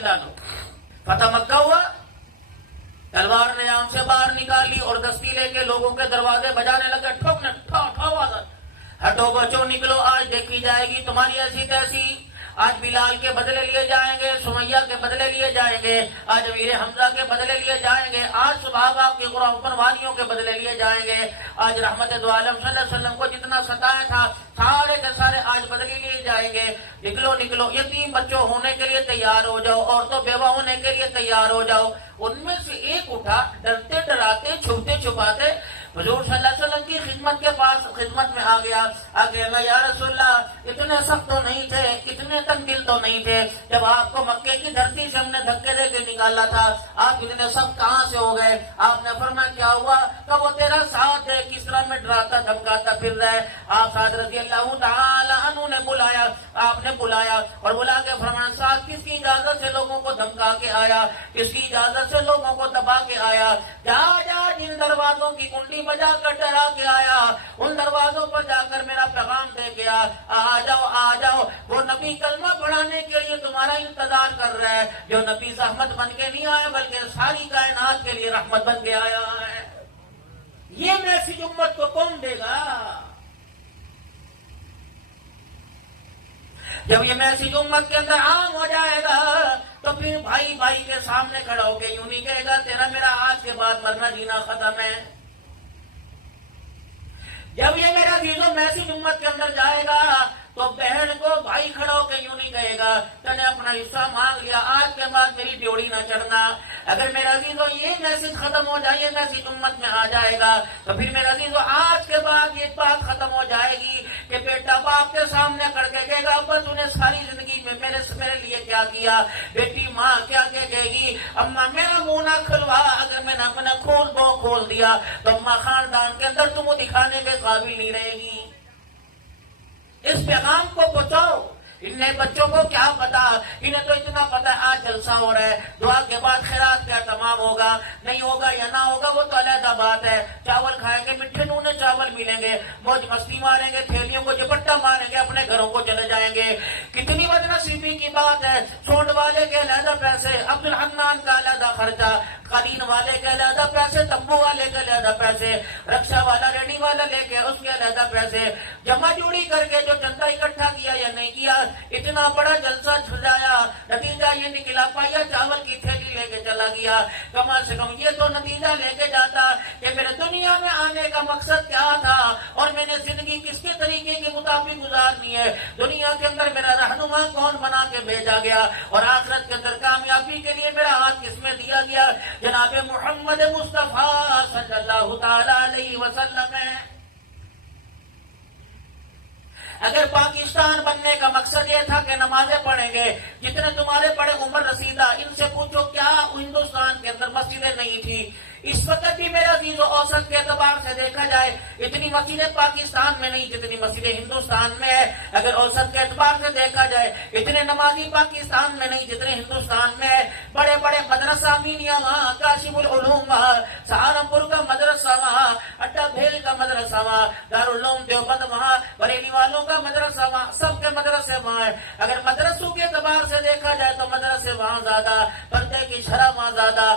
اللہ عنہ. فتح مکہ ہوا، تلوار نے آم سے باہر نکالی اور دستی لے کے لوگوں کے دروازے بجانے لگے، ٹھوکنے ہٹو بچو نکلو، آج دیکھی جائے گی تمہاری ایسی تیسی. آج بلال کے بدلے لیے جائیں گے، سمیہ کے بدلے لیے جائیں گے، آج امیر حمزہ کے بدلے لیے جائیں گے، آج صحابہ کی قربانیوں کے بدلے لیے جائیں گے. آج رحمت دو عالم صلی اللہ علیہ وسلم کو جتنا ستایا تھا سارے کے سارے آج بدلے لیے جائیں گے. نکلو نکلو، یتیم بچوں ہونے کے لیے تیار ہو جاؤ، عورتوں بیوہ ہونے کے لیے تیار ہو جاؤ. ان میں سے ایک اٹھا، ڈرتے ڈراتے چھپتے چھپاتے حضور صلی اللہ علیہ وسلم کی خدمت کے پاس خدمت میں آ گیا. یا رسول اللہ، اتنے سخت تو نہیں تھے، اتنے تنگ دل تو نہیں تھے. جب آپ کو مکے کی دھرتی سے ہم نے دھکے دے کے نکالا تھا، آپ اتنے سخت کہاں سے ہو گئے؟ آپ نے فرمایا کیا ہوا؟ کہ وہ تیرا ساتھ ہے، کس طرح میں ڈراتا دھمکاتا پھر رہا ہے. آپ سعد رضی اللہ تعالی عنہ نے بلایا، آپ نے بلایا اور بلا کے فرمایا ساتھ کس کی اجازت سے لوگوں کو دھمکا کے آیا، کس کی اجازت سے لوگوں کو دبا کے آیا؟ جا جا جن دروازوں کی کنڈی بجا کر ڈرا کے آیا، ان دروازوں پر جا کر میرا پیغام دے گیا. آ جاؤ آ جاؤ، وہ نبی کلمہ پڑھانے کے لیے تمہارا انتظار کر رہا ہے، جو نبی زحمت بن کے نہیں آیا بلکہ ساری کائنات کے لیے رحمت بن کے آیا ہے. یہ میسج امت کو کون دے گا؟ جب یہ میسج امت کے اندر عام ہو جائے گا تو پھر بھائی بھائی کے سامنے کھڑا ہو کے یوں نہیں کہے گا تیرا میرا آج کے بعد مرنا جینا ختم ہے. جب یہ میرا عزیزو میسج امت کے اندر جائے گا تو بہن کو بھائی کھڑا ہو کے یوں نہیں کہے گا تو نے اپنا حصہ مانگ لیا، آج کے بعد میری ڈیوڑی نہ چڑھنا. اگر میرا عزیزو یہ میسج ختم ہو جائے، یہ میسج امت میں آ جائے گا تو پھر میرا عزیزو آج کے بعد یہ بات ختم ہو جائے گی کہ بیٹا باپ کے سامنے کر کے کہے گا ابا تو نے ساری زندگی میں میرے لیے کیا کیا. بیٹی ماں کیا کہے گی؟ اماں میرا منہ نہ کھلوا، اگر میں نے اپنا کھول دیا تو اماں خاندان کے اندر تم دکھانے کے قابل نہیں رہے گی. اس پیغام کو پہنچاؤ. ان نئے بچوں کو کیا پتا، انہیں تو اتنا پتا آج جلسہ ہو رہا ہے، دعا کے بعد خیرات کیا تمام ہوگا، نہیں ہوگا یا نہ ہوگا وہ تو علیحدہ بات ہے. چاول کھائیں گے، میٹھے نونے چاول ملیں گے، موج مستی ماریں گے، تھیلیوں کو جپٹا ماریں گے، اپنے گھروں کو چلے جائیں گے. کتنی بدنصیبی کی بات ہے. سونڈ والے کے علیحدہ پیسے، عبد الحنان کا علیحدہ خرچہ، قالین والے کے علیحدہ پیسے، تمبو والے کے علیحدہ پیسے، رکشا والا ریڈی والا لے کے اس کے علیحدہ پیسے، جمع جوڑی کر کے جو چندہ اکٹھا کیا یا نہیں کیا، اتنا بڑا جلسہ سجایا، نتیجہ یہ نکلا پایا چاول کی تھیلی لے کے چلا گیا. کم سے کم یہ تو نتیجہ لے کے جاتا کہ میرے دنیا میں آنے کا مقصد کیا تھا اور میں نے زندگی کس کے طریقے کے مطابق گزارنی ہے، دنیا کے اندر میرا رہنما کون بنا کے بھیجا گیا اور آخرت کے اندر کامیابی کے لیے میرا ہاتھ کس میں دیا گیا. جناب محمد مصطفیٰ صلی اللہ تعالی علیہ وسلم ہے. اگر پاکستان بننے کا مقصد یہ تھا کہ نمازیں پڑھیں گے، جتنے تمہارے بڑے عمر رسیدہ ان سے پوچھو کیا ہندوستان کے اندر مسجدیں نہیں تھی؟ اس وقت بھی میرا عزیز و اوسط کے اعتبار سے دیکھا جائے اتنی مسجدیں پاکستان میں نہیں جتنی مسجدیں ہندوستان میں ہے. اگر اوسط کے اعتبار سے دیکھا جائے اتنے نمازی پاکستان میں نہیں جتنے ہندوستان میں ہے. بڑے بڑے مدرسہ مینیا وہاں، کاشف العلوم وہاں، سہارنپور کا مدرسہ وہاں، اڈا بھیل کا مدرسہ وہاں، دارالعلوم دیوبند وہاں، بریلی والوں کا مدرسہ وہاں، سب کے مدرسے وہاں ہیں. اگر مدرسوں کے اعتبار سے دیکھا جائے تو مدرسے وہاں زیادہ، پردے کی شرح وہاں زیادہ،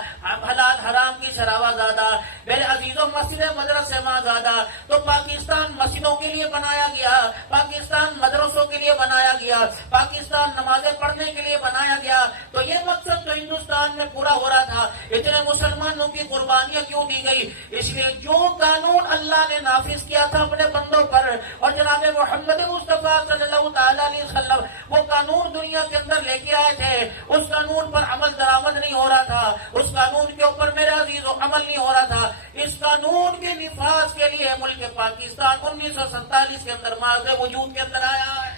حلال حرام کی شرح زیادہ. میرے عزیزوں مسجد مدرسے وہاں زیادہ. تو پاکستان مسجدوں کے لیے بنایا گیا، پاکستان مدرسوں کے لیے بنایا گیا، پاکستان نمازیں پڑھنے کے لیے بنایا گیا. تو یہ مقصد تو ہندوستان میں پورا ہو رہا تھا. اتنے مسلمانوں کی قربانیاں کیوں دی گئی؟ اس لیے جو قانون اللہ نے نافذ کیا تھا اپنے بندوں پر اور جناب محمد مصطفیٰ صلی اللہ تعالی علیہ وسلم وہ قانون دنیا کے اندر لے کے آئے تھے، اس قانون پر عمل درآمد نہیں ہو رہا تھا، اس قانون کے اوپر میرا عزیز و عمل نہیں ہو رہا تھا. اس قانون کے نفاذ کے لیے ملک پاکستان 1947 کے اندر ماض وجود کے اندر آیا ہے.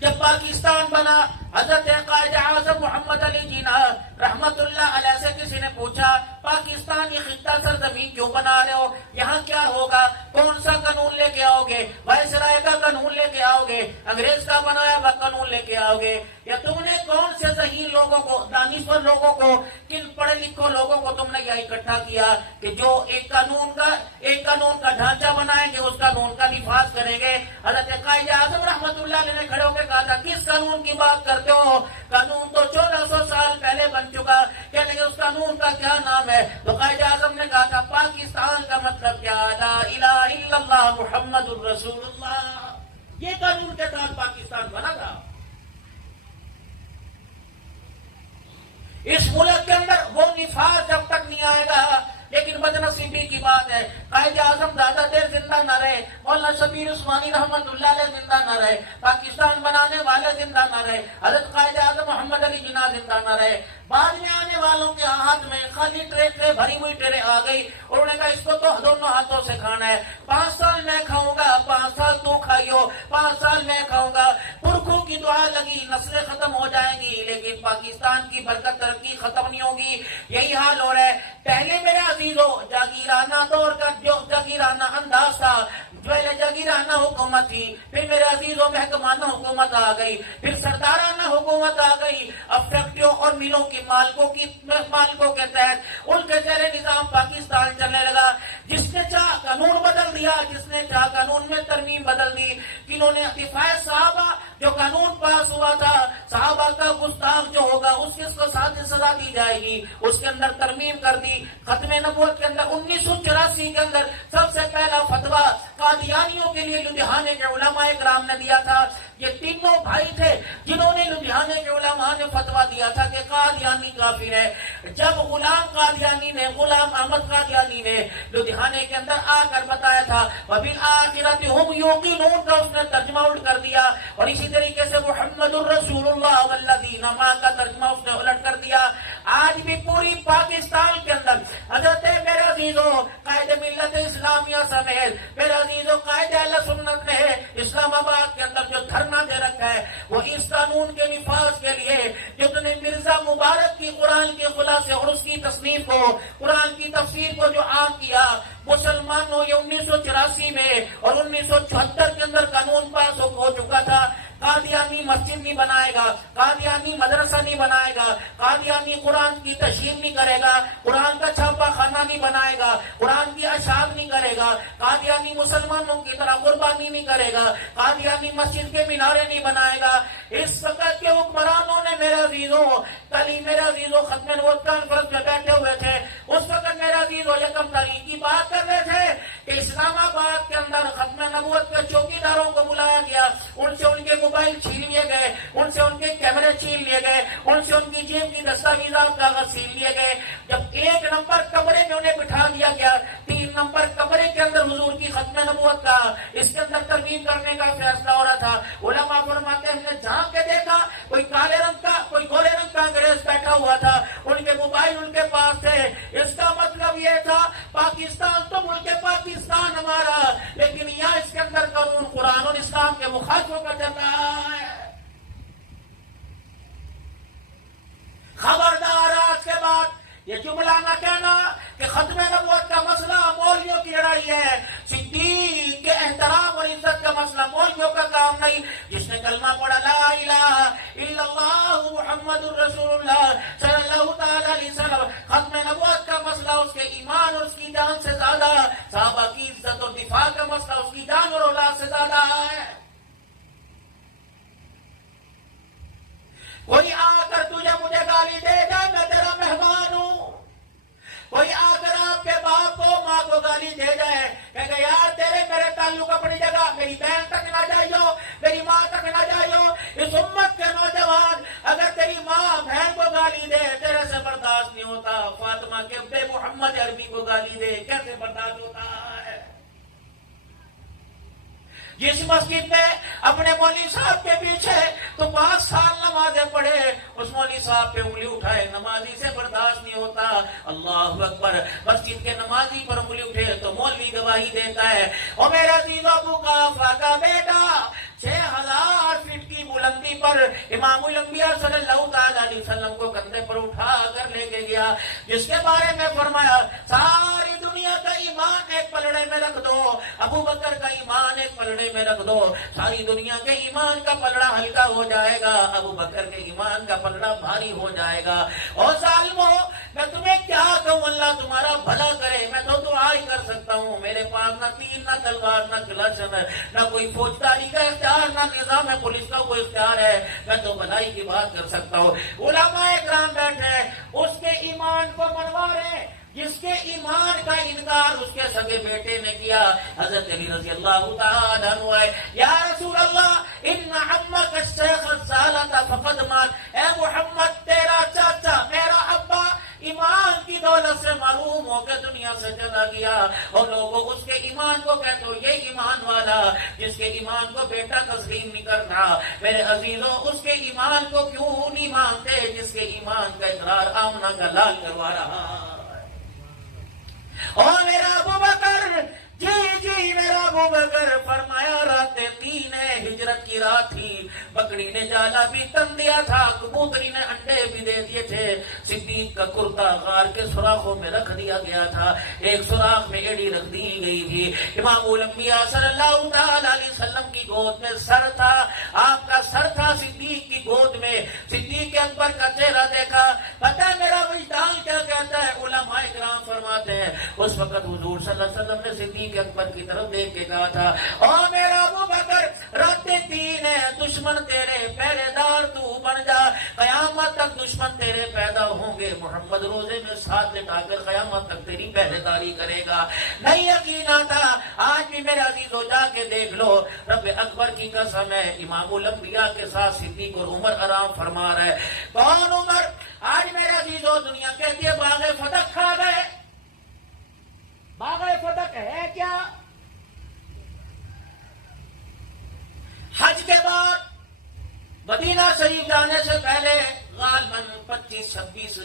جب پاکستان بنا حضرت قائد اعظم محمد علی جناح رحمت اللہ علیہ سے کسی نے پوچھا پاکستان یہ خطہ سرزمین کیوں بنا رہے ہو، یہاں کیا ہوگا، کون سا قانون لے کے آؤ گے، وائسرائے کا قانون لے کے آؤ گے، انگریز کا بنایا ہوا قانون لے کے آؤ گے، یا تم نے کون سے ذہین لوگوں کو، دانشور لوگوں کو، کن پڑھے لکھو لوگوں کو تم نے یہاں اکٹھا کیا کہ جو ایک قانون کا ڈھانچہ بنائیں گے، اس قانون کا نفاذ کریں گے. حضرت قائد اعظم رحمت اللہ علیہ نے کھڑے ہو کے کہا تھا کس قانون کی بات کرتے ہو؟ قانون تو 1400 سال پہلے بن چکا، کہنے لگے اس قانون کا کیا نام ہے؟ تو قائد اعظم نے کہا تھا پاکستان کا مطلب کیا؟ لا الہ الا اللہ محمد الرسول اللہ۔ یہ قانون کے تحت پاکستان بنا تھا۔ اس ملک کے اندر وہ نفاذ جب تک نہیں آئے گا، لیکن بدنصیبی کی بات ہے قائد اعظم زیادہ دیر زندہ نہ رہے، مولانا شبیر عثمانی رحمت اللہ علیہ زندہ نہ رہے، پاکستان بنانے والے زندہ نہ رہے، حضرت قائد اعظم محمد علی جناح زندہ نہ رہے، بعد میں آنے والوں کے ہاتھ میں خالی ٹرے بھری ہوئی ٹرے آ گئی، انہوں نے کہا اس کو تو دونوں ہاتھوں سے کھانا ہے، 5 سال میں کھاؤں گا، 5 سال تو کھائیو، 5 سال میں کھاؤں گا، پرکھوں کی دعا لگی، نسلیں ختم ہو جائیں گی لیکن پاکستان کی برکت ترقی ختم نہیں ہوگی۔ یہی حال ہو رہا ہے۔ پہلے میرے عزیزو جاگیرانہ دور کا جو جاگیرانہ انداز تھا، پہلے جاگیرانہ حکومت تھی، پھر میرے عزیزو محکمانہ حکومت آ گئی، پھر سردارانہ حکومت آ گئی، اب فیکٹریوں اور ملوں کی مالکوں کے تحت ان کے زیر نظام پاکستان چلنے لگا۔ جس نے چاہ قانون بدل دیا، جس نے چاہ قانون میں ترمیم بدل دی، کنہوں نے دفاع صحابہ جو قانون پاس ہوا تھا، صحابہ کا گستاخ جو ہوگا اس کی سزا دی جائے گی، اس کے اندر ترمیم کر دی۔ ختم نبوت کے اندر 1984 کے اندر سب سے پہلا فتویٰ قادیانیوں کے لیے لدھیانے کے علماء کرام نے دیا تھا۔ یہ تینوں بھائی تھے جنہوں نے لدھیانے کے علماء نے فتویٰ دیا تھا کہ قادیانی کافر ہے۔ جب غلام احمد قادیانی نے لدھیانے کے اندر آ کر بتایا تھا وَبِالْآخِرَةِ هُمْ يُوقِنُونَ کا اس نے ترجمہ الٹ کر دیا، اور اسی طریقے سے محمد الرسول اللہ والذین معہ کا ترجمہ اس نے الٹ کر دیا۔ آج بھی پوری پاکستان کے اندر حضرت میرے عزیزوں قائد ملت اسلامیہ سمیت میرے عزیزوں قائد اہل سنت نے اسلام آباد کے اندر جو دھرنا دے رکھا ہے وہ اس قانون کے نفاذ کے لیے، جو نے مرزا مبارک کی قرآن کے خلاصے اور اس کی تصنیف کو، قرآن کی تفسیر کو جو عام کیا مسلمانوں، یہ 1984 میں اور 1974 کے اندر قانون پاس ہو چکا تھا۔ قادیانی مسجد نہیں بنائے گا، قادیانی مدرسہ نہیں بنائے گا، قادیانی قرآن کی تشہیر نہیں کرے گا، قرآن کا چھاپا خانہ نہیں بنائے گا، قرآن کی اشعار نہیں کرے گا، قادیانی مسلمانوں کی طرح قربانی نہیں کرے گا، قادیانی مسجد کے مینارے نہیں بنائے گا۔ اس وقت کے حکمرانوں نے میرے عزیزوں میرے عزیزوں ختم نبوت کانفرنس میں بیٹھے ہوئے تھے، اس وقت میرے عزیزوں یکم تاریخ کی بات کر رہے تھے کہ اسلام آباد کے اندر ختم نبوت کے چوکیداروں کو بلایا گیا، ان سے ان کے موبائل چھین لیے گئے، ان سے ان کے کیمرے چھین لیے گئے، ان سے ان کی جیب کی دستاویزات کاغذ چھین لیے گئے۔ جب 1 نمبر کمرے میں انہیں بٹھا دیا گیا، 3 نمبر کمرے کے اندر حضور کی ختم نبوت کا اس کے اندر ترمیم کرنے کا فیصلہ ہو رہا تھا۔ علماء فرماتے ہیں ہم نے جہاں کے دیکھا کوئی کالے رنگ کا کوئی گورے رنگ کا انگریز بیٹھا ہوا تھا، ان کے موبائل ان کے پاس تھے۔ اس کا مطلب یہ تھا پاکستان تو ملک پاکستان ہمارا، لیکن یہاں اس کے اندر قانون قرآن اور اسلام کے مخالفوں کا چل رہا ہے۔ خبردار آج کے بعد یہ جملہ نہ کہنا کہ ختم نبوت کا مسئلہ مولویوں کی لڑائی ہے، صدیق کے احترام اور عزت کا مسئلہ مولویوں کا کام نہیں۔ جس نے کلمہ پڑھا لا الہ الا اللہ محمد الرسول اللہ صلی اللہ تعالی علیہ وسلم، ختم نبوت کا مسئلہ اس کے ایمان اور اس کی جان سے زیادہ، صحابہ کی عزت اور دفاع کا مسئلہ اس کی جان اور اولاد سے زیادہ ہے۔ کوئی آ کر تجھے مجھے گالی دے جائے میں تیرا مہمان ہوں، کوئی آ کر آپ کے باپ کو ماں کو گالی دے جائے کہ یار تیرے میرے تعلق اپنی جگہ، میری بہن تک نہ جائیو، میری ماں تک نہ جائیو۔ اس امت کے نوجوان اگر تیری ماں بہن کو گالی دے تیرے سے برداشت نہیں ہوتا، فاطمہ کے بے محمد عربی کو گالی دے کیسے برداشت ہوتا ہے؟ جس مسجد میں اپنے مولوی صاحب کے پیچھے تو 5 سال نمازیں پڑھے، اس مولوی صاحب پہ انگلی اٹھائے نمازی سے برداشت نہیں ہوتا۔ اللہ اکبر، مسجد کے نمازی پر انگلی اٹھے تو مولوی گواہی دیتا ہے۔ اور میرا عزیز ابو قحافہ کا بیٹا 6000 فٹ کی بلندی پر امام الانبیاء صلی اللہ تعالی علیہ وسلم کو کندھے پر اٹھا کر لے کے گیا، جس کے بارے میں فرمایا ساری دنیا کا ایمان ایک پلڑے میں رکھ دو، ابو بکر کا ایمان ایک پلڑے میں رکھ دو، ساری دنیا کے ایمان کا پلڑا ہلکا ہو جائے گا، ابو بکر کے ایمان کا پلڑا بھاری ہو جائے گا۔ اور ظالمو میں تمہیں کیا کہوں اللہ تمہارا بھلا کرے، میں تو دعا ہی کر سکتا ہوں، میرے پاس نہ تیر نہ تلوار نہ کلاشن نہ کوئی فوجداری کا اختیار نہ نظام پولیس کا کوئی اختیار ہے، میں تو بھلائی کی بات کر سکتا ہوں۔ علماء کرام بیٹھے اس کے ایمان کو منوا رہے، جس کے ایمان کا انکار اس کے سگے بیٹے نے کیا۔ حضرت علی رضی اللہ تعالی عنہ ہے، یا رسول اللہ ان عمک الشیخ السالۃ فقد مات، اے محمد تیرا چاچا میرا ابا ایمان کی دولت سے معروم ہو کے دنیا سے چلا گیا، اور لوگوں اس کے ایمان کو کہتے ہو یہ ایمان والا جس کے ایمان کو بیٹا تسلیم نہیں کرنا۔ میرے عزیزوں اس کے ایمان کو کیوں نہیں مانتے جس کے ایمان کا اقرار آمنہ کا لال کروا رہا۔ اور میرا ابو بکر، جی میرا ابو بکر، فرمایا رات 3 ہجرت کی رات تھی، بکری نے جالا بھی تن دیا تھا، کبوتری نے انڈے بھی دے دیے تھے، صدیق کا کرتا غار کے سوراخوں میں رکھ دیا گیا تھا، ایک سوراخ میں ایڑی رکھ دی گئی تھی، امام الانبیاء صلی اللہ تعالی علیہ وسلم کی گود میں سر تھا، آپ کا سر تھا صدیق کی گود میں، صدیق اکبر کا چہرہ دیکھا، پتہ ہے میرا وجدان کیا کہتا ہے؟ علماء کرام فرماتے ہیں اس وقت حضور صلی اللہ علیہ وسلم نے صدیق اکبر کی طرف دیکھ کے کہا تھا، او میرا ابو بکر رات 3 ہے، دشمن تیرے پہرے دار تو بن جا، قیامت تک دشمن تیرے پیدا ہوں گے، محمد روزے میں ساتھ لٹا کر قیامت تک تیری پہرے داری کرے گا۔ نہیں یقین آتا، آج بھی میرے عزیزو جا کے دیکھ لو، رب اکبر کی قسم ہے امام الانبیاء کے ساتھ صدیق اور عمر آرام فرما رہے۔ کون عمر؟ آج میرے عزیزو دنیا کہتی ہے باغ فتح کھا گئے، باغ فتح ہے کیا؟ حج کے بعد مدینہ شریف جانے سے پہلے غالباً 25-26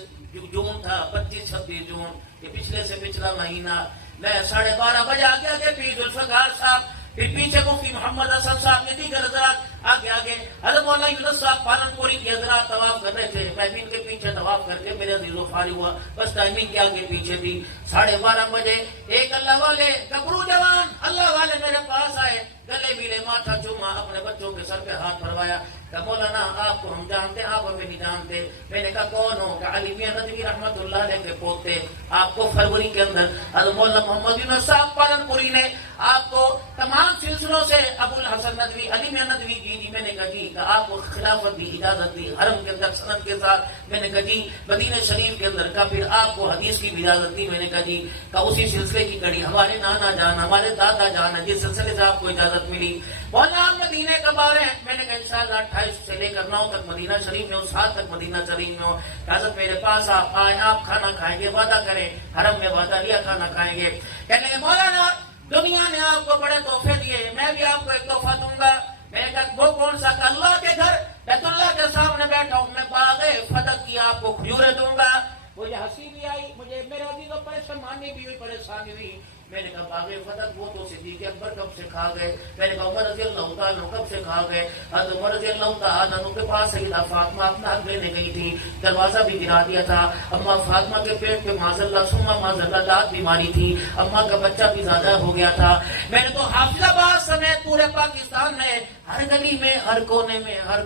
جون تھا، 25-26 جون، یہ پچھلے سے پچھلا مہینہ، میں 12:30 بجے آگے آگے پیر ذوالفقار صاحب، پھر پیچھے مفتی محمد حسن صاحب نے دیگر حضرات آگے آگے، حضرت مولانا یونس صاحب پالن پوری کی حضرات طواف کر رہے تھے، میں بھی ان کے پیچھے طواف کر کے میرے عزیزو فارغ ہوا، بس ٹائمنگ کے آگے پیچھے تھی۔ 12:30 بجے ایک اللہ والے گبرو جوان اللہ والے میرے پاس آئے، گلے ملے، ماتھا چوما، اپنے بچوں کے سر پہ ہاتھ پھروایا، کہ مولانا آپ کو ہم جانتے ہیں، آپ ہمیں نہیں جانتے۔ میں نے کہا کون ہو؟ کہ علی میاں ندوی رحمت اللہ علیہ کے پوتے، آپ کو فروری کے اندر حضرت مولانا محمد یونس صاحب پالن پوری نے آپ کو تمام سلسلوں سے ابو الحسن ندوی، علی میاں ندوی جی، میں نے کہا جی، کہ آپ کو خلافت دی، اجازت دی حرم کے اندر سند کے ساتھ، میں نے کہا جی مدینہ شریف کے اندر کا، پھر آپ کو حدیث کی بھی اجازت دی، میں نے کہا جی، کہ اسی سلسلے کی کڑی ہمارے نانا جان ہمارے دادا جان جس سلسلے سے آپ کو اجازت ملی، مولانا مدینہ کب آ رہے ہیں؟ میں نے کہا انشاءاللہ 28 سے لے کر 9 تک مدینہ شریف میں ہو، 7 تک مدینہ شریف میں ہو، حضرت میرے پاس آپ آئیں، آپ کھانا کھائیں گے، وعدہ کریں، حرم میں وعدہ لیا کھانا کھائیں گے۔ کہنے لگے مولانا دنیا نے آپ کو بڑے تحفے دیے، میں بھی آپ کو ایک تحفہ دوں گا۔ میں نے کہا وہ کون سا؟ کہ اللہ کے گھر بیت اللہ کے سامنے بیٹھا ہوں، میں باغ فتح کی آپ کو کھجوریں دوں گا۔ مجھے ہنسی بھی آئی، مجھے میرے عزیزوں پریشانی بھی ہوئی، پریشانی ہوئی۔ میں نے کہا باغ فتح وہ تو صدیق اکبر کب سے کھا گئے؟ میں نے کہا عمر رضی اللہ تعالیٰ عنہ کب سے کھا گئے؟ حضرت عمر رضی اللہ تعالیٰ عنہ کے پاس سیدہ فاطمہ اپنا حق لینے گئی تھی، دروازہ بھی گرا دیا تھا، اما فاطمہ کے پیٹ پہ معاذ اللہ ثم معاذ اللہ لات بیماری تھی، اما کا بچہ بھی زیادہ ہو گیا تھا۔ میں نے تو حافظ آباد سمیت پورے پاکستان میں ہر گلی میں، ہر کونے میں، ہر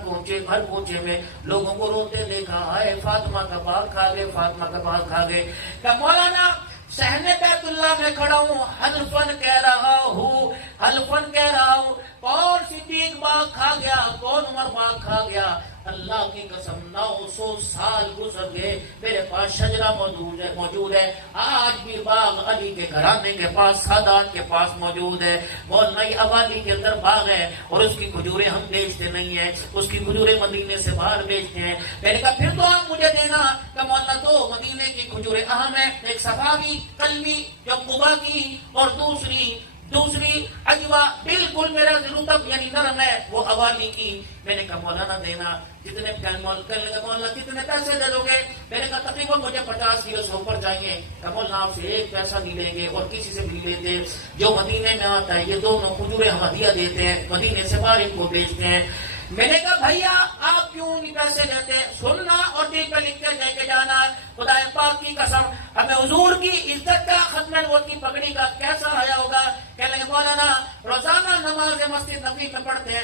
کوچے میں لوگوں کو روتے دیکھا، ہائے فاطمہ کا باغ کھا گئے، فاطمہ کا باغ کھا گئے۔ کہ مولانا صحن بیت اللہ میں کھڑا ہوں، حلفن کہہ رہا ہوں، حلفن کہہ رہا ہوں، کون صدیق باغ کھا گیا، کون عمر باغ کھا گیا؟ اللہ کی قسم 900 سال گزر گئے، میرے پاس شجرہ موجود ہے، آج بھی باغ علی کے گھرانے کے پاس، سادات کے پاس موجود ہے، مولوی آبادی کے اندر باغ ہے، اور اس کی کھجوریں ہم بیچتے نہیں ہیں، اس کی کھجوریں مدینے سے باہر بیچتے ہیں۔ میں نے کہا پھر تو آپ مجھے دینا، کہ مولانا دو مدینے کی کھجوریں اہم ہیں، ایک صفاوی قلبی جو قبا کی، اور دوسری اجوا بالکل میرا رطب یعنی نرم ہے وہ اوالی کی۔ میں نے کہا مولانا دینا، جتنے مولانا کتنے پیسے دے دو گے؟ میں نے کہا تقریباً مجھے 50 کلو سے اوپر چاہیے۔ کہ مولانا آپ سے 1 پیسہ نہیں لیں گے اور کسی سے بھی لیتے، جو مدینے میں آتا ہے یہ دونوں کھجوریں ہم ہدیہ دیتے ہیں، مدینے سے باہر ان کو بیچتے ہیں۔ میں نے کہا بھیا آپ کیوں نہیں پیسے لیتے؟ سننا اور دل پہ لکھ کر لے کے جانا، خدا پاک کی قسم ہمیں حضور کی عزت کا، ختم نبوت کی پگڑی کا کیسا حیا ہوگا۔ کہنے لگے مولانا روزانہ نماز مسجد نبی میں پڑھتے ہیں،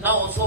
900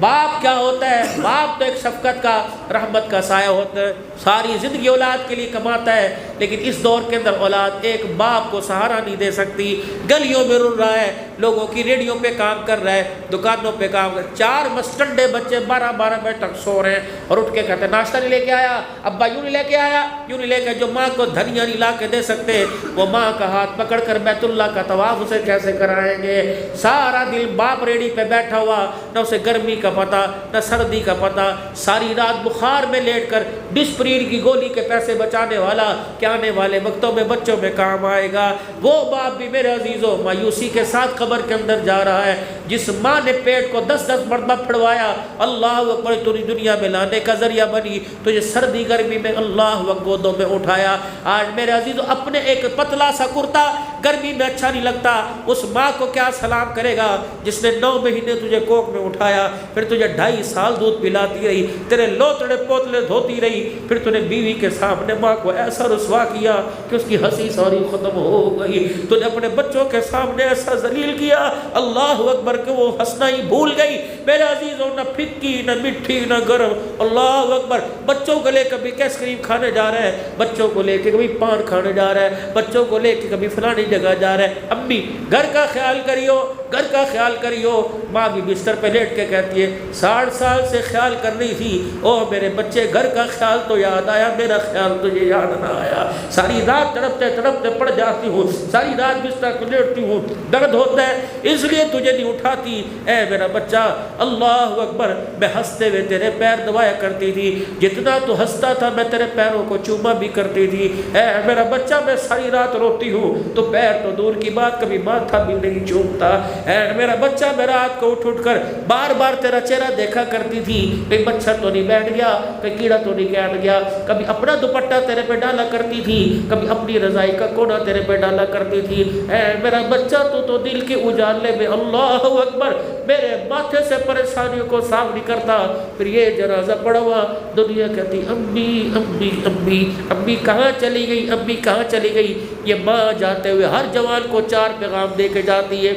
باپ کیا ہوتا ہے؟ باپ تو ایک شفقت کا، رحمت کا سایہ ہوتا ہے، ساری زندگی اولاد کے لیے کماتا ہے، لیکن اس دور کے اندر اولاد ایک باپ کو سہارا نہیں دے سکتی۔ گلیوں میں رل رہا ہے، لوگوں کی ریڈیو پہ کام کر رہا ہے، دکانوں پہ کام کر، 4 مستنڈے بچے 12 بجے تک سو رہے ہیں اور اٹھ کے کہتے ہیں ناشتہ نہیں لے کے آیا، ابا یوں نہیں لے کے آیا، یوں نہیں لے کے۔ جو ماں کو دھنیا نہیں لا کے دے سکتے، وہ ماں کا ہاتھ پکڑ کر بیت اللہ کا طواف اسے کیسے کرائیں گے؟ سارا دن باپ ریڈی پہ بیٹھا ہوا، نہ اسے گرمی کا پتہ نہ سردی کا پتہ، ساری رات بخار میں لیٹ کر ڈسپرین کی گولی کے پیسے بچانے والا کہ آنے والے وقتوں میں بچوں میں کام آئے گا۔ وہ باپ بھی میرے عزیزوں مایوسی کے ساتھ قبر کے اندر جا رہا ہے، جس ماں نے پیٹ کو 10 مرتبہ پھڑوایا، اللہ اکبر، تجھے دنیا میں لانے کا ذریعہ بنی، تجھے سردی گرمی میں اللہ اکبر گودوں میں اٹھایا۔ آج میرے عزیزوں اپنے ایک پتلا سا کرتا گرمی میں اچھا نہیں لگتا، اس ماں کو کیا سلام کرے گا جس نے 9 مہینے تجھے کوکھ میں اٹھایا، پھر تجھے 2.5 سال دودھ پلاتی رہی، تیرے لوتڑے پوتلے دھوتی رہی، پھر تو نے بیوی کے سامنے ماں کو ایسا رسوا کیا کہ اس کی ہنسی ساری ختم ہو گئی، تو نے اپنے بچوں کے سامنے ایسا ذلیل کیا اللہ اکبر کہ وہ ہنسنا ہی بھول گئی۔ میرے عزیزوں نہ پھکی نہ مٹھی نہ گرم، اللہ اکبر۔ بچوں کو لے کبھی کیس کریم کھانے جا رہا ہے، بچوں کو لے کے کبھی پان کھانے جا رہا ہے، بچوں کو لے کے کبھی فلانی جگہ جا رہا ہے، امی گھر کا خیال کریو، گھر کا خیال کریو۔ ماں بھی بستر پہ لیٹ کے کہتی ہے 60 سال سے خیال کر رہی تھی، او میرے بچے گھر کا خیال تو یاد آیا، میرا خیال تجھے یاد نہ آیا۔ ساری رات تڑپتے تڑپتے پڑ جاتی ہوں، ساری رات بستر پہ لیٹتی ہوں، درد ہوتا ہے اس لیے تجھے نہیں اٹھاتی، اے میرا بچہ۔ اللہ اکبر، میں ہنستے ہوئے تیرے پیر دبایا کرتی تھی، جتنا تو ہنستا تھا میں تیرے پیروں کو چوما بھی کرتی تھی، اے میرا بچہ میں ساری رات روتی ہوں تو پیر تو دور کی بات کبھی ماتھا بھی نہیں چومتا، اے میرا بچہ میں رات کو اٹھ کر بار بار تیرا چہرہ دیکھا کرتی تھی، کہیں مچھر تو نہیں بیٹھ گیا، کہیں کیڑا تو نہیں کاٹ گیا، کبھی اپنا دوپٹہ تیرے پہ ڈالا کرتی تھی، کبھی اپنی رضائی کا کونا تیرے پہ ڈالا کرتی تھی، اے میرا بچہ تو دل کے اجالے میں اللہ اکبر میرے ماتھے سے پریشانیوں کو صاف نہیں کرتا۔ پھر یہ جنازہ پڑا ہوا، دنیا کہتی امی امی امی امی کہاں چلی گئی، امی کہاں چلی گئی۔ یہ ماں جاتے ہوئے ہر جوان کو 4 پیغام دے کے جاتی ہے،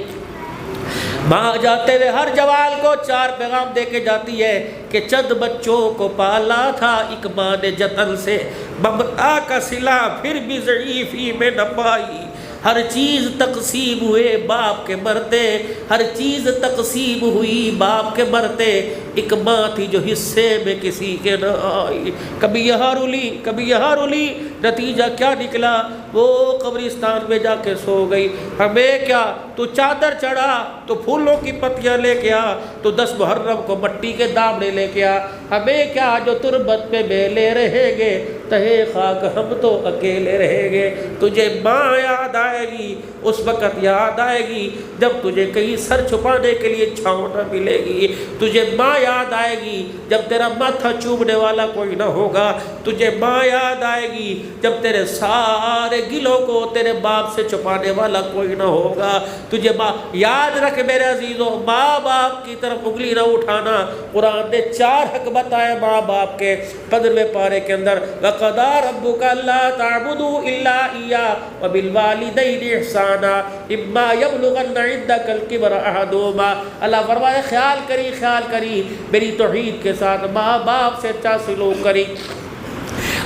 ماں جاتے ہوئے ہر جوان کو 4 پیغام دے کے جاتی ہے کہ چند بچوں کو پالا تھا ایک ماں نے جتن سے، ممتا کا صلہ پھر بھی ضعیفی میں نہ پائی، ہر چیز تقسیم ہوئے باپ کے مرتے، ہر چیز تقسیم ہوئی باپ کے مرتے، ایک ماں تھی جو حصے میں کسی کے نہ آئی۔ کبھی یہاں رلی کبھی یہاں رلی، نتیجہ کیا نکلا؟ وہ قبرستان میں جا کے سو گئی۔ ہمیں کیا، تو چادر چڑھا تو پھولوں کی پتیاں لے کے آ، تو 10 محرم کو مٹی کے دامنے لے کے آ، ہمیں کیا جو تربت پہ میلے رہیں گے، تہے خاک ہم تو اکیلے رہیں گے۔ تجھے ماں یاد آئے گی، اس وقت یاد آئے گی جب تجھے کہیں سر چھپانے کے لیے چھاؤں نہ ملے گی، تجھے ماں یاد آئے گی جب تیرا ماتھا چومنے والا کوئی نہ ہوگا، تجھے ماں یاد آئے گی جب تیرے سارے گلوں کو تیرے باپ سے چھپانے والا کوئی نہ ہوگا، تجھے ماں یاد رکھ میرے عزیزوں۔ ماں باپ کی طرف انگلی نہ اٹھانا، قرآن نے 4 حق بتائے ماں باپ کے 15ویں پارے کے اندر، وَقَضَىٰ رَبُّكَ أَلَّا تَعْبُدُوا إِلَّا إِيَّاهُ وَبِالْوَالِدَيْنِ إِحْسَانًا إِمَّا يَبْلُغَنَّ عِندَكَ الْكِبَرَ أَحَدُهُمَا۔ اللہ فرمائے خیال کری میری توحید کے ساتھ ماں باپ سے اچھا سلوک کری۔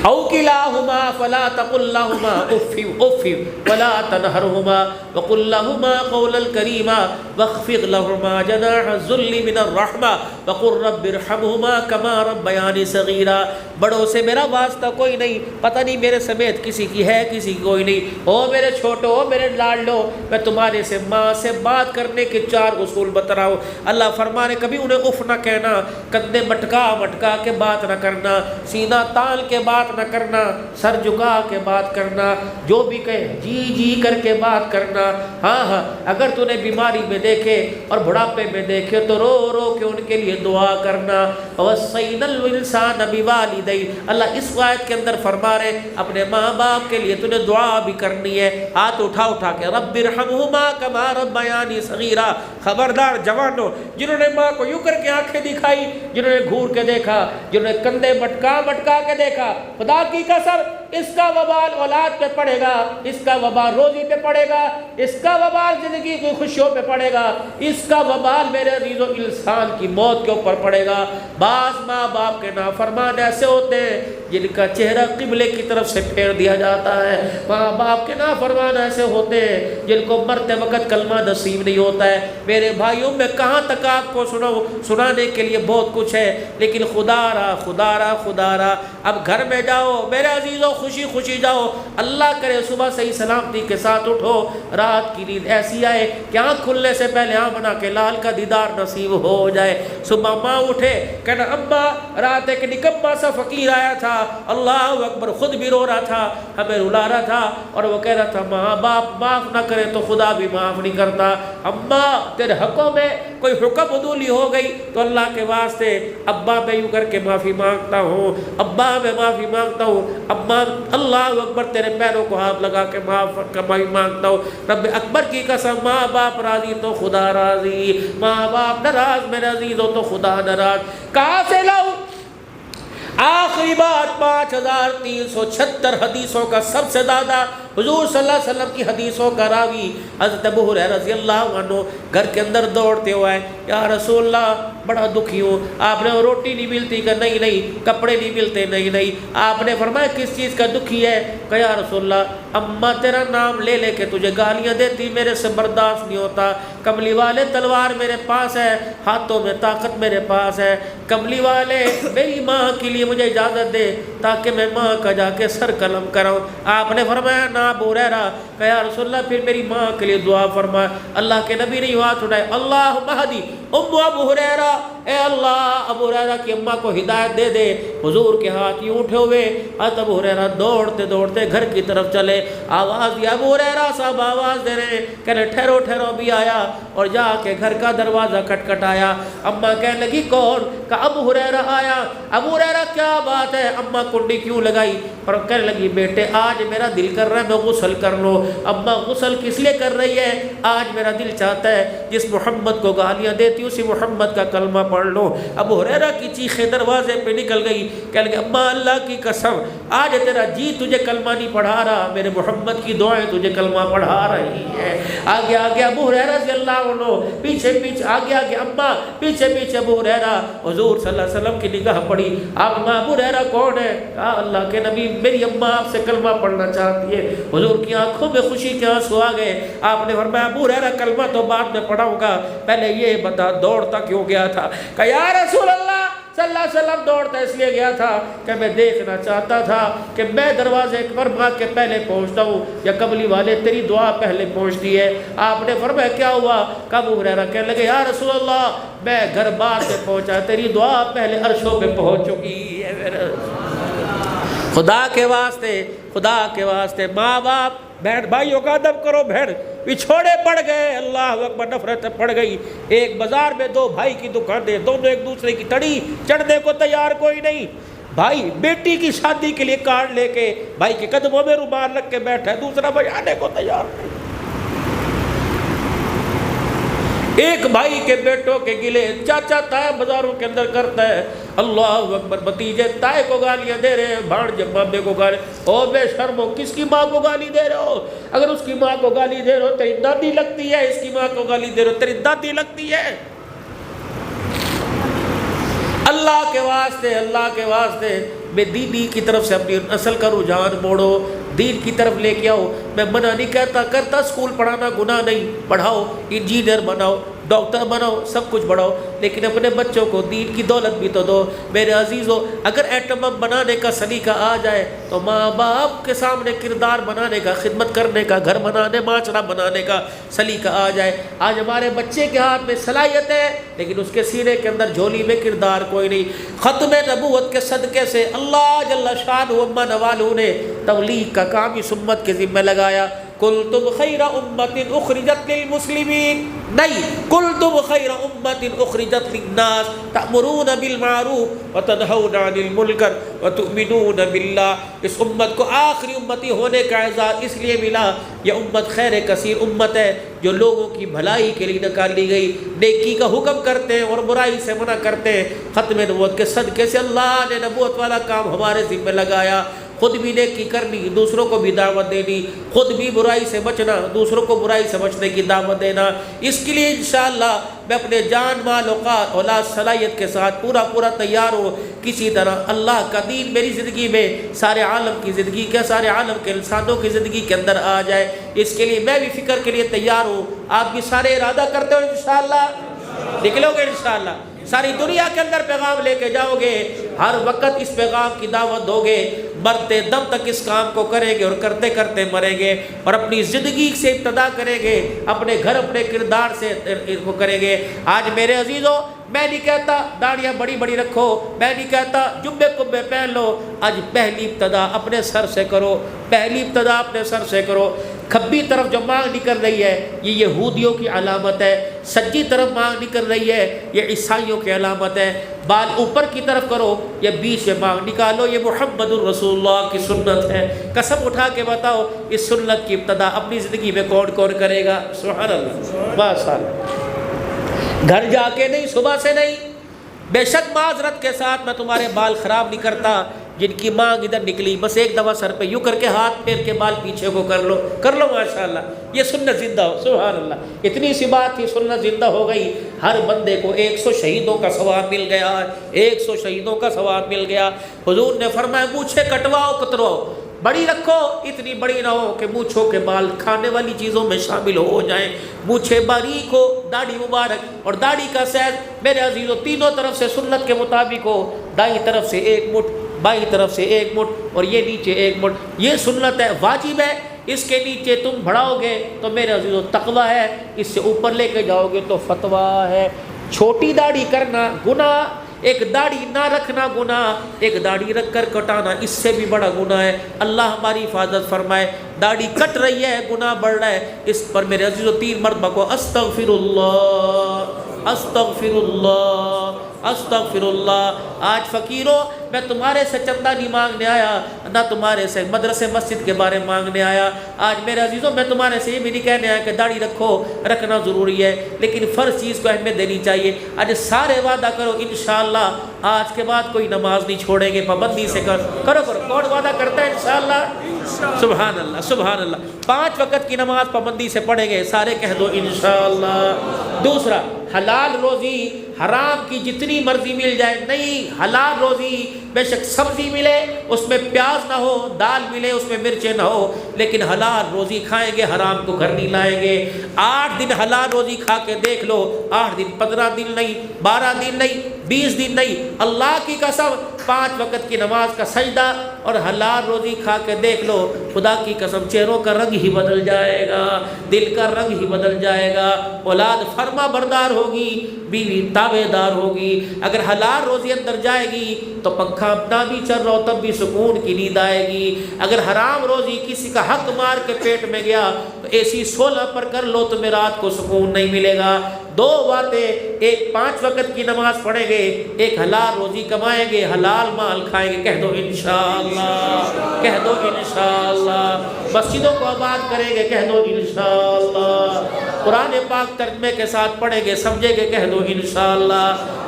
او کلاہما فلا تقل لہما اف اف ولا تنہرہما وقل لہما قولا کریما واخفض لہما جناح الذل من الرحمہ وقل رب ارحمہما کما ربیانی صغیرا۔ بڑوں سے میرا واسطہ کوئی نہیں، پتہ نہیں میرے سمیت کسی کی ہے کسی کی کوئی نہیں، او میرے چھوٹو او میرے لاڈلو، میں تمہارے سے ماں سے بات کرنے کے 4 اصول بتا رہا ہوں۔ اللہ فرمانے کبھی انہیں اف نہ کہنا، کندھے مٹکا کے بات نہ کرنا، سینہ تال کے بات نہ کرنا، سر جھکا کے بات کرنا، جو بھی کہے جی جی کر کے بات کرنا۔ ہاں اگر تو نے بیماری میں دیکھے اور بڑھاپے میں دیکھے تو رو رو کے ان کے لیے دعا کرنا۔ وَوَصَّيْنَا الْإِنسَانَ بِوَالِدَيْهِ، اللہ اس آیت کے اندر فرما رہے اپنے ماں باپ کے لیے تو نے دعا بھی کرنی ہے، ہاتھ اٹھا کے رب ارحمہما کما ربیانی صغیرا۔ خبردار جوانوں، جنہوں نے ماں کو یوں کر کے آنکھیں دکھائی، جنہوں نے گھور کے دیکھا، جنہوں نے کندھے مٹکا کے دیکھا، خدا کی قسم اس کا وبال اولاد پہ پڑے گا، اس کا وبال روزی پہ پڑے گا، اس کا وبال زندگی کی خوشیوں پہ پڑے گا، اس کا وبال میرے عزیزو انسان کی موت کے اوپر پڑے گا۔ بعض ماں باپ کے نافرمان ایسے ہوتے ہیں جن کا چہرہ قبلے کی طرف سے پھیر دیا جاتا ہے، ماں باپ کے نافرمان ایسے ہوتے ہیں جن کو مرتے وقت کلمہ نصیب نہیں ہوتا ہے۔ میرے بھائیوں، میں کہاں تک آپ کو سنانے کے لیے بہت کچھ ہے، لیکن خدا را اب گھر میں جاؤ میرے عزیزوں، خوشی خوشی جاؤ، اللہ کرے صبح صحیح سلامتی کے ساتھ اٹھو، رات کی نیند ایسی آئے کہ آنکھ کھلنے سے پہلے آمنہ کے لال کا دیدار نصیب ہو جائے۔ صبح ماں اٹھے کہنا اماں رات ایک نکما سا فقیر آیا تھا، اللہ اکبر، خود بھی رو رہا تھا، ہمیں رلا رہا تھا، اور وہ کہہ رہا تھا ماں باپ معاف نہ کرے تو خدا بھی معاف نہیں کرتا۔ اماں تیرے حقوں میں کوئی حکم عدولی ہو گئی تو اللہ کے واسطے ابا میں یوں کر کے معافی مانگتا ہوں، ابا میں معافی مانگتا ہوں، ابا اللہ اکبر تیرے پیروں کو ہاتھ لگا کے معافی مانگتا ہوں۔ رب اکبر کی قسم، ماں باپ راضی تو خدا راضی، ماں باپ ناراض میرے عزیز ہو تو خدا ناراض۔ کہاں سے لاؤں؟ آخری بات 5376 حدیثوں کا سب سے زیادہ حضور صلی اللہ علیہ وسلم کی حدیثوں کا راوی حضرت ابو ہریرہ رضی اللہ عنہ گھر کے اندر دوڑتے ہوئے، یا رسول اللہ بڑا دکھی ہوں، آپ نے روٹی نہیں ملتی کہ نہیں، کپڑے نہیں ملتے نہیں، آپ نے فرمایا کس چیز کا دکھی ہے؟ کہ یا رسول اللہ اماں تیرا نام لے لے کے تجھے گالیاں دیتی، میرے سے برداشت نہیں ہوتا، کملی والے تلوار میرے پاس ہے، ہاتھوں میں طاقت میرے پاس ہے، کملی والے میری ماں کے لیے مجھے اجازت دے تاکہ میں ماں کا جا کے سر قلم کراؤں۔ آپ نے فرمایا نا ابو ہریرہ، کہ یا رسول اللہ پھر میری ماں کے لیے دعا فرما۔ اللہ کے نبی نے ہاتھ اٹھائے، اللہم اہدی ابو ہریرہ، اے اللہ ابو ہریرہ کی اماں کو ہدایت دے دے۔ حضور کے ہاتھ یوں اٹھے ہوئے، حضرت ابو ہریرہ دوڑتے دوڑتے گھر کی طرف چلے، آواز دیا، ابو ہریرہ صاحب آواز دے رہے، کہنے ٹھہرو ٹھہرو، بھی آیا اور جا کے گھر کا دروازہ کھٹکھٹایا۔ اماں کہنے لگی کون؟ کہ ابو ہریرہ آیا۔ ابو ہریرہ کیا بات ہے؟ اماں کنڈی کیوں لگائی؟ اور کہنے لگی بیٹے آج میرا دل کر رہا ہے میں غسل کر لوں۔ اماں غسل کس لیے کر رہی ہے؟ آج میرا دل چاہتا ہے جس محمد کو گالیاں دیتی اسی محمد کا کلمہ پڑھ لو۔ ابو ہریرہ کی چیخیں دروازے پہ نکل گئی، کہنے لگے اماں اللہ کی قسم آج تیرا جی تجھے کلمہ نہیں پڑھا رہا، میرے محمد کی دعائیں تجھے کلمہ پڑھا رہی ہے۔ آگے آگے ابو ہریرہ رضی اللہ عنہ، پیچھے پیچھے آگے آگے اماں، پیچھے پیچھے ابو ہریرہ۔ حضور صلی اللہ علیہ وسلم کی نگاہ پڑی، آپ ماں ابو ہریرہ کون ہے؟ کہا اللہ کے نبی میری اماں آپ سے کلمہ پڑھنا چاہتی ہے۔ حضور کی آنکھوں میں خوشی کے آنسو آ گئے۔ آپ نے فرمایا ابو ہریرہ کلمہ تو بعد میں پڑھاؤں گا، پہلے یہ بتا دوڑتا کیوں گیا تھا؟ کہ یا رسول اللہ صلی اللہ علیہ وسلم دوڑتا اس لیے گیا تھا کہ میں دیکھنا چاہتا تھا کہ میں دروازے پر ماں کے پہلے پہنچتا ہوں یا قبلی والے تیری دعا پہلے پہنچتی ہے۔ آپ نے فرمایا کیا ہوا؟ کہ ابو ہریرہ کہنے لگے یا رسول اللہ میں گھر بار سے پہنچا، تیری دعا پہلے عرشوں پہ پہنچ چکی ہے۔ میرے خدا کے واسطے ماں باپ بہن بھائیوں کا ادب کرو۔ بہن بچھوڑے پڑ گئے، اللہ اکبر، نفرت پڑ گئی۔ ایک بازار میں دو بھائی کی دکانیں، دونوں ایک دوسرے کی تڑی چڑھنے کو تیار کوئی نہیں۔ بھائی بیٹی کی شادی کے لیے کارڈ لے کے بھائی کے قدموں میں رومال رکھ کے بیٹھا ہے، دوسرا بھائی آنے کو تیار نہیں۔ ایک بھائی کے بیٹوں کے گلے چاچا تائے بازاروں کے اندر کرتا ہے، اللہ اکبر، بھتیجے تائے کو گالیاں دے رہے ہیں، بھانجے مامے کو گالی، او بے شرمو کس کی ماں کو گالی دے رہے ہو؟ اگر اس کی ماں کو گالی دے رہے ہو تیری دادی لگتی ہے، اس کی ماں کو گالی دے رہے ہو تیری دادی لگتی ہے۔ اللہ کے واسطے میں دینی کی طرف سے اپنی نسل کا رجحان موڑو، دین کی طرف لے کے آؤ۔ میں منع نہیں کرتا اسکول پڑھانا گناہ نہیں، پڑھاؤ، انجینئر بناؤ، ڈاکٹر بناؤ، سب کچھ بڑھاؤ، لیکن اپنے بچوں کو دین کی دولت بھی تو دو۔ میرے عزیزو اگر ایٹم بم بنانے کا سلیقہ آ جائے تو ماں باپ کے سامنے کردار بنانے کا، خدمت کرنے کا، گھر بنانے، معاشرہ بنانے کا سلیقہ آ جائے۔ آج ہمارے بچے کے ہاتھ میں صلاحیت ہے لیکن اس کے سینے کے اندر جھولی میں کردار کوئی نہیں۔ ختم نبوت کے صدقے سے اللہ جل شانہ و نوالہ نے تبلیغ کا کام اس امت کے ذمہ لگایا۔ کنتم خیر امت اخرجت للمسلمین، نہیں، کنتم خیر امت اخرجت للناس تأمرون بالمعروف وتنہون عن المنکر وتؤمنون باللہ۔ اس امت کو آخری امتی ہونے کا اعزاز اس لیے ملا، یہ امت خیر کثیر امت ہے جو لوگوں کی بھلائی کے لیے نکالی گئی، نیکی کا حکم کرتے ہیں اور برائی سے منع کرتے ہیں۔ ختم نبوت کے صدقے سے اللہ نے نبوت والا کام ہمارے ذمہ لگایا۔ خود بھی نیکی کرنی، دوسروں کو بھی دعوت دینی، خود بھی برائی سے بچنا، دوسروں کو برائی سے بچنے کی دعوت دینا۔ اس کے لیے انشاءاللہ میں اپنے جان مال اوقات اولاد صلاحیت کے ساتھ پورا تیار ہوں۔ کسی طرح اللہ کا دین میری زندگی میں سارے عالم کی زندگی کے، سارے عالم کے انسانوں کی زندگی کے اندر آ جائے، اس کے لیے میں بھی فکر کے لیے تیار ہوں۔ آپ بھی سارے ارادہ کرتے ہو انشاءاللہ؟ نکلو گے انشاءاللہ؟ ساری دنیا کے اندر پیغام لے کے جاؤ گے، ہر وقت اس پیغام کی دعوت دو گے، مرتے دم تک اس کام کو کریں گے اور کرتے کرتے مریں گے، اور اپنی زندگی سے ابتدا کریں گے، اپنے گھر اپنے کردار سے اس کو کریں گے۔ آج میرے عزیزوں، میں نہیں کہتا داڑیاں بڑی بڑی رکھو، میں نہیں کہتا جبے کبے پہن لو، آج پہلی ابتدا اپنے سر سے کرو، پہلی ابتدا اپنے سر سے کرو۔ کھبی طرف جو مانگ نکل رہی ہے یہ یہودیوں کی علامت ہے، سجی طرف مانگ نکل رہی ہے یہ عیسائیوں کی علامت ہے۔ بال اوپر کی طرف کرو یا بیچ میں مانگ نکالو، یہ محمد الرسول اللہ کی سنت ہے۔ قسم اٹھا کے بتاؤ اس سنت کی ابتدا اپنی زندگی میں کون کون کرے گا؟ سبحان اللہ، ماشاءاللہ۔ گھر جا کے نہیں، صبح سے نہیں، بے شک معذرت کے ساتھ میں تمہارے بال خراب نہیں کرتا، جن کی مانگ ادھر نکلی بس ایک دفعہ سر پہ یوں کر کے ہاتھ پھیر کے بال پیچھے کو کر لو ماشاءاللہ، یہ سنت زندہ ہو۔ سبحان اللہ، اتنی سی بات تھی، سنت زندہ ہو گئی۔ ہر بندے کو 100 شہیدوں کا ثواب مل گیا، 100 شہیدوں کا ثواب مل گیا۔ حضور نے فرمایا مونچھیں کٹواؤ کترواؤ، بڑی رکھو، اتنی بڑی نہ ہو کہ مونچھوں کے بال کھانے والی چیزوں میں شامل ہو جائیں، مونچھیں باریک ہو، داڑھی مبارک، اور داڑھی کا سیز میرے عزیزوں تینوں طرف سے سنت کے مطابق ہو، دائیں طرف سے 1 مٹھ، بائیں طرف سے 1 مٹھ، اور یہ نیچے 1 مٹھ، یہ سنت ہے، واجب ہے۔ اس کے نیچے تم بڑھاؤ گے تو میرے عزیزوں تقویٰ ہے، اس سے اوپر لے کے جاؤ گے تو فتویٰ ہے۔ چھوٹی داڑھی کرنا گناہ، ایک داڑھی نہ رکھنا گناہ، ایک داڑھی رکھ کر کٹانا اس سے بھی بڑا گناہ ہے۔ اللہ ہماری حفاظت فرمائے۔ داڑھی کٹ رہی ہے، گناہ بڑھ رہا ہے، اس پر میرے عزیزوں 3 مرتبہ کو استغفر اللہ، استغفر اللہ، استغفر اللہ۔ آج فقیروں، میں تمہارے سے چندہ نہیں مانگنے آیا، نہ تمہارے سے مدرسے مسجد کے بارے مانگنے آیا۔ آج میرے عزیزوں میں تمہارے سے یہ بھی نہیں کہنے آیا کہ داڑھی رکھو، رکھنا ضروری ہے، لیکن فرض چیز کو اہمیت دینی چاہیے۔ آج سارے وعدہ کرو انشاءاللہ آج کے بعد کوئی نماز نہیں چھوڑیں گے، پابندی سے کرو۔ کون وعدہ کرتا ہے انشاءاللہ؟ سبحان اللہ، سبحان اللہ۔ 5 وقت کی نماز پابندی سے پڑھیں گے، سارے کہہ دو انشاءاللہ۔ دوسرا، حلال روزی، حرام کی جتنی مرضی مل جائے نہیں، حلال روزی بے شک سبزی ملے اس میں پیاز نہ ہو، دال ملے اس میں مرچیں نہ ہو، لیکن حلال روزی کھائیں گے، حرام کو گھر نہیں لائیں گے۔ 8 دن حلال روزی کھا کے دیکھ لو، 8 دن، 15 دن نہیں، 12 دن نہیں، 20 دن نہیں، اللہ کی قسم 5 وقت کی نماز کا سجدہ اور حلال روزی کھا کے دیکھ لو، خدا کی قسم چہروں کا رنگ ہی بدل جائے گا، دل کا رنگ ہی بدل جائے گا، اولاد فرما بردار ہوگی، بیوی تابع دار ہوگی۔ اگر حلال روزی اندر جائے گی تو پنکھا اپنا بھی چل رہا ہو تب بھی سکون کی نیند آئے گی۔ اگر حرام روزی کسی کا حق مار کے پیٹ میں گیا تو AC 16 پر کر لو تو میں رات کو سکون نہیں ملے گا۔ 2 باتیں، ایک 5 وقت کی نماز پڑھیں گے، ایک حلال روزی کمائیں گے، حلال مال کھائیں گے، کہہ دو انشاءاللہ، کہہ دو انشاءاللہ۔ مسجدوں کو آباد کریں گے، کہہ دو انشاءاللہ۔ قرآن پاک ترجمے کے ساتھ پڑھیں گے، سمجھیں گے، کہہ دو انشاءاللہ۔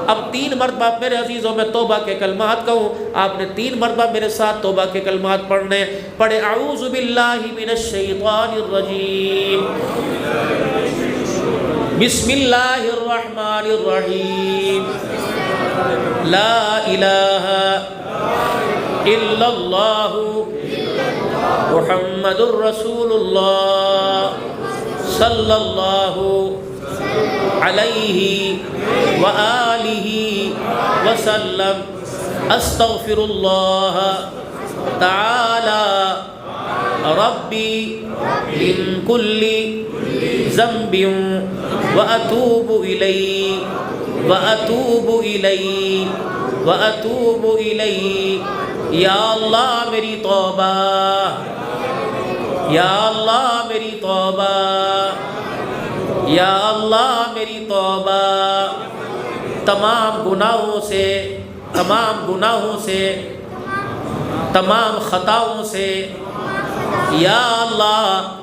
اب 3 مرتبہ میرے عزیزوں میں توبہ کے کلمات کہوں، آپ نے 3 مرتبہ میرے ساتھ توبہ کے کلمات پڑھنے، پڑھے اعوذ باللہ من الشیطان الرجیم، بسم اللہ الرحمن الرحیم، لا الہ الا اللہ محمد الرسول اللہ صلی اللہ علیہ وآلہ وسلم، استغفر اللہ تعالی ربی من کل ذنب واتوب الیہ واتوب الیہ واتوب الیہ۔ یا اللہ میری توبہ، یا اللہ میری توبہ، یا اللہ میری توبہ، تمام گناہوں سے، تمام گناہوں سے، تمام خطاؤں سے، یا اللہ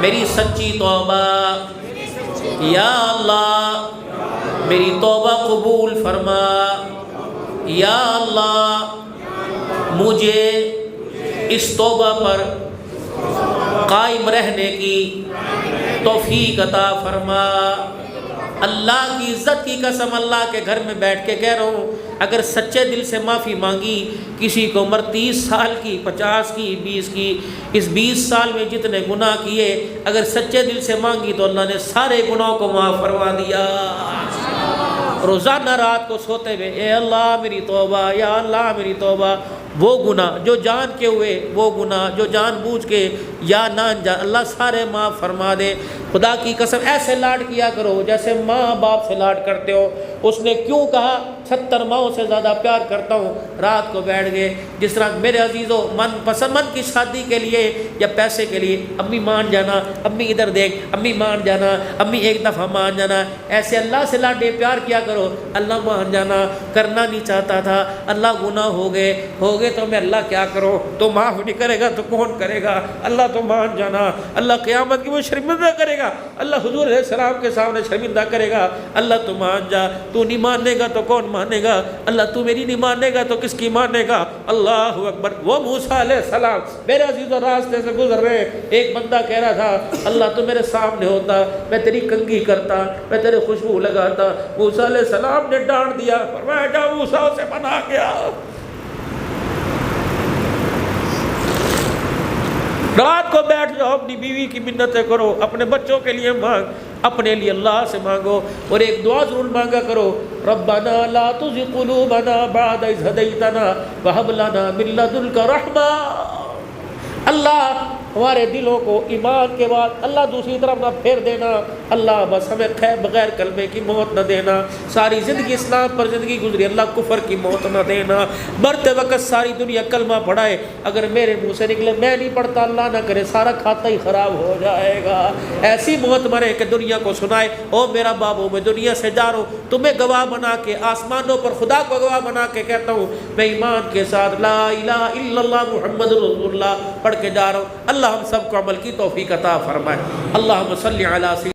میری سچی توبہ، یا اللہ میری توبہ قبول فرما، یا اللہ مجھے اس توبہ پر قائم رہنے کی توفیق عطا فرما۔ اللہ کی عزت کی قسم اللہ کے گھر میں بیٹھ کے کہہ رہا ہوں، اگر سچے دل سے معافی مانگی، کسی کو عمر 30 سال کی، 50 کی، 20 کی، اس 20 سال میں جتنے گناہ کیے اگر سچے دل سے مانگی تو اللہ نے سارے گناہوں کو معاف فرما دیا۔ روزانہ رات کو سوتے ہوئے اے اللہ میری توبہ، یا اللہ میری توبہ، وہ گناہ جو جان کے ہوئے، وہ گناہ جو جان بوجھ کے یا نہ جان، اللہ سارے معاف فرما دے۔ خدا کی قسم ایسے لاڈ کیا کرو جیسے ماں باپ سے لاڈ کرتے ہو۔ اس نے کیوں کہا 70 ماؤں سے زیادہ پیار کرتا ہوں؟ رات کو بیٹھ گئے، جس طرح میرے عزیزوں من پسند کی شادی کے لیے یا پیسے کے لیے امی مان جانا، امی ادھر دیکھ، امی مان جانا، امی ایک دفعہ مان جانا، ایسے اللہ سے لاڈے پیار کیا کرو۔ اللہ مان جانا کرنا نہیں چاہتا تھا، اللہ گناہ ہو گئے تو میں اللہ کیا کروں، تو معاف نہیں کرے گا تو کون کرے گا؟ اللہ تو مان جانا، اللہ قیامت کی وہ شرمندہ کرے گا، اللہ حضور علیہ السلام کے سامنے شرمندہ کرے گا۔ اللہ تو مان جا، تو نہیں ماننے گا تو کون مانے گا؟ اللہ تو میری نہیں مانے گا تو کس کی مانے گا؟ اللہ اکبر۔ وہ موسیٰ علیہ السلام میرے عزیزوں راستے سے گزر رہے، ایک بندہ کہہ رہا تھا اللہ تو میرے سامنے ہوتا، میں تیری کنگھی کرتا، میں تیرے خوشبو لگاتا۔ موسیٰ علیہ السلام نے ڈانٹ دیا، فرمایا جا موسیٰ سے بنا گیا۔ رات کو بیٹھ جاؤ، اپنی بیوی کی منتیں کرو، اپنے بچوں کے لیے مانگ، اپنے لیے اللہ سے مانگو، اور ایک دعا ضرور مانگا کرو، ربنا لا تزغ قلوبنا بعد اذ ہدیتنا وہب لنا من لدنک رحمہ۔ اللہ ہمارے دلوں کو ایمان کے بعد اللہ دوسری طرف نہ پھیر دینا، اللہ بس ہمیں بغیر کلمے کی موت نہ دینا، ساری زندگی اسلام پر زندگی گزری، اللہ کفر کی موت نہ دینا، مرتے وقت ساری دنیا کلمہ پڑھائے، اگر میرے منہ سے نکلے میں نہیں پڑھتا، اللہ نہ کرے سارا کھاتا ہی خراب ہو جائے گا، ایسی موت مرے کہ دنیا کو سنائے او میرا بابو میں دنیا سے جا رہا ہوں، تمہیں گواہ بنا کے آسمانوں پر خدا کو گواہ بنا کے کہتا ہوں میں ایمان کے ساتھ لا الہ الا اللہ محمد رسول اللہ پڑھ کے جا رہا ہوں۔ اللہ ہم سب کو عمل کی توفیق عطا فرمائے۔ اللہم صلی علی سیدنا